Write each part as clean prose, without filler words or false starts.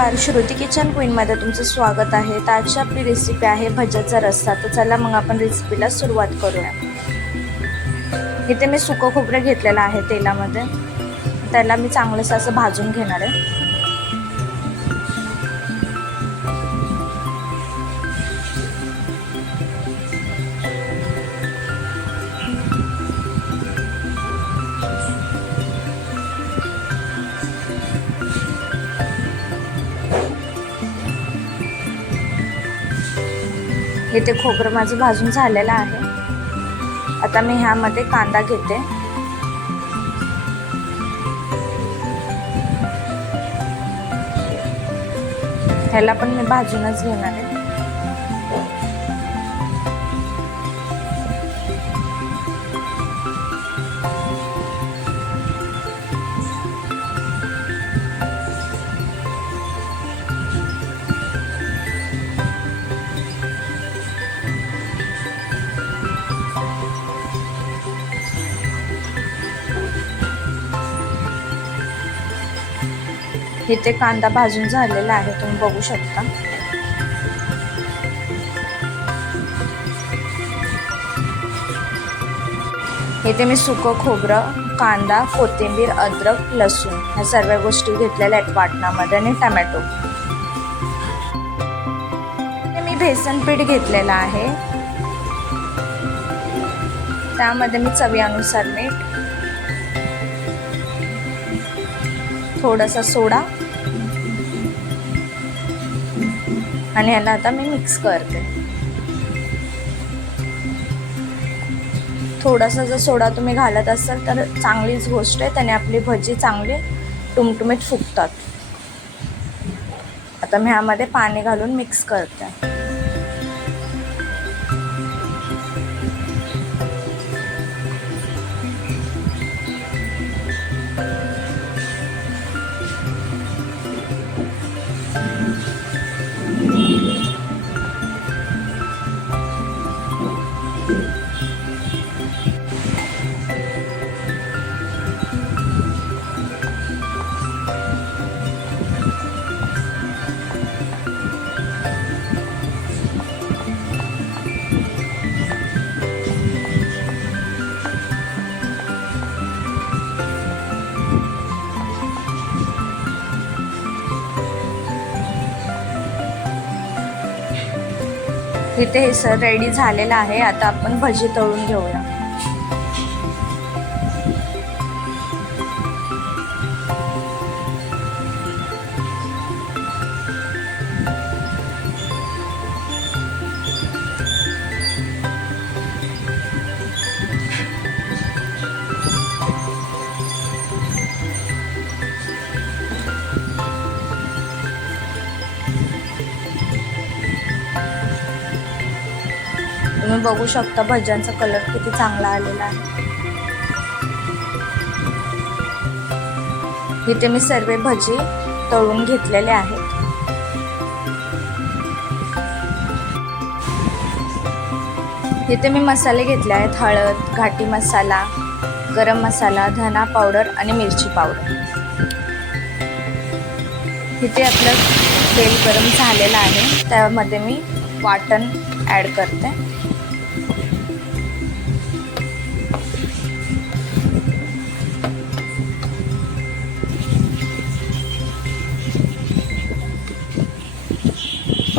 नमस्कार, श्रुती किचन क्वीनमध्ये तुमचं स्वागत आहे. तर आजची आपली रेसिपी आहे भज्याचा रस्सा. तर चला मग आपण रेसिपीला सुरुवात करूया. इथे मी सुकं खोबरं घेतलेलं आहे तेलामध्ये. त्याला मी चांगलंसं असं भाजून घेणार आहे. इथे खोबरं माझं भाजून झालेलं आहे. आता मी ह्यामध्ये कांदा घेते. ह्याला पण मी भाजूनच घेणार आहे. इथे कांदा भाजून झालेला आहे, तुम्ही बघू शकता. इथे मी सुकं खोबरं, कांदा, कोथिंबीर, अद्रक, लसूण ह्या सर्व गोष्टी घेतलेल्या आहेत वाटणामध्ये आणि टमॅटो. मी बेसन पीठ घेतलेलं आहे. त्यामध्ये मी चवीनुसार मीठ, थोडासा सोडा आणि ह्याला आता मी मिक्स करते. थोडासा जर सोडा तुम्ही घालत असाल तर चांगलीच गोष्ट आहे, त्याने आपली भजी चांगली टुमटुमीत फुगतात. आता मी ह्यामध्ये पाणी घालून मिक्स करते. इथे हे सर रेडी झालेलं आहे. आता आपण भजी तळून घेऊया. तुम्ही बघू शकता भज्यांचा कलर किती चांगला आलेला आहे. इथे मी सर्व भजी तळून घेतलेले आहेत. इथे मी मसाले घेतले आहेत. हळद, घाटी मसाला, गरम मसाला, धना पावडर आणि मिरची पावडर. इथे आपलं तेल गरम झालेलं आहे. त्यामध्ये मी वाटण ॲड करते.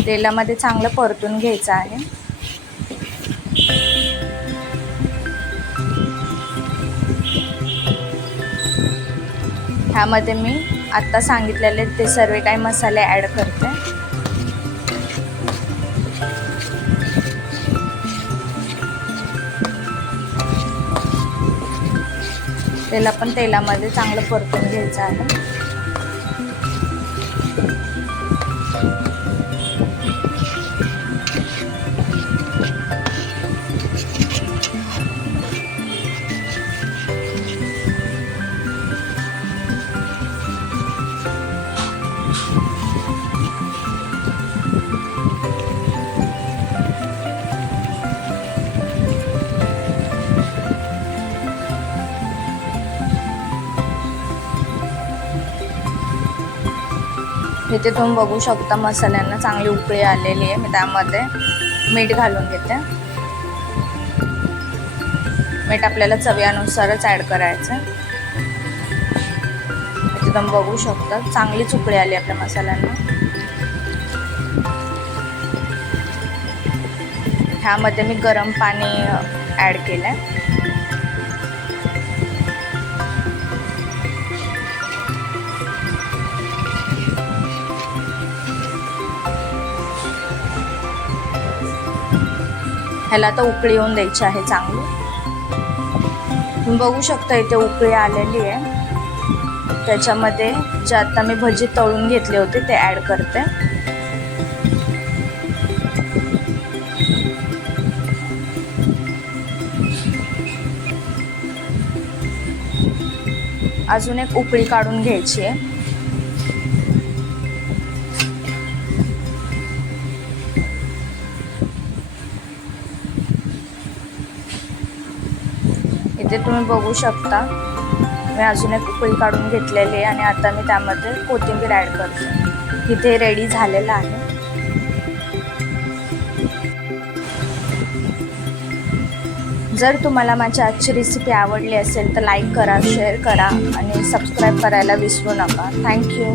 तेलामध्ये चांगलं परतून घ्यायचं आहे. ह्यामध्ये मी आत्ता सांगितलेले ते सर्व काही मसाले ॲड करते. त्याला पण तेलामध्ये चांगलं परतून घ्यायचं आहे. इथे तुम्ही बघू शकता मसाल्यांना चांगली उकळी आलेली आहे. मी त्यामध्ये मीठ घालून घेते. मीठ आपल्याला चवीनुसारच ॲड करायचं. इथे तुम्ही बघू शकता चांगलीच उकळी आली आपल्या मसाल्यांना. ह्यामध्ये मी गरम पाणी ॲड केलं आहे. ह्याला आता उकळी येऊन द्यायची आहे चांगली. तुम्ही बघू शकता इथे उकळी आलेली आहे. त्याच्यामध्ये जे आता मी भजी तळून घेतले होते ते ॲड करते. अजून एक उकळी काढून घ्यायची आहे. इथे तुम्ही बघू शकता मी अजून एक उकळी काढून घेतलेली आहे आणि आता मी त्यामध्ये कोथिंबीर ॲड करते. इथे रेडी झालेलं आहे. जर तुम्हाला माझी आजची रेसिपी आवडली असेल तर लाईक करा, शेअर करा आणि सबस्क्राईब करायला विसरू नका. थँक्यू.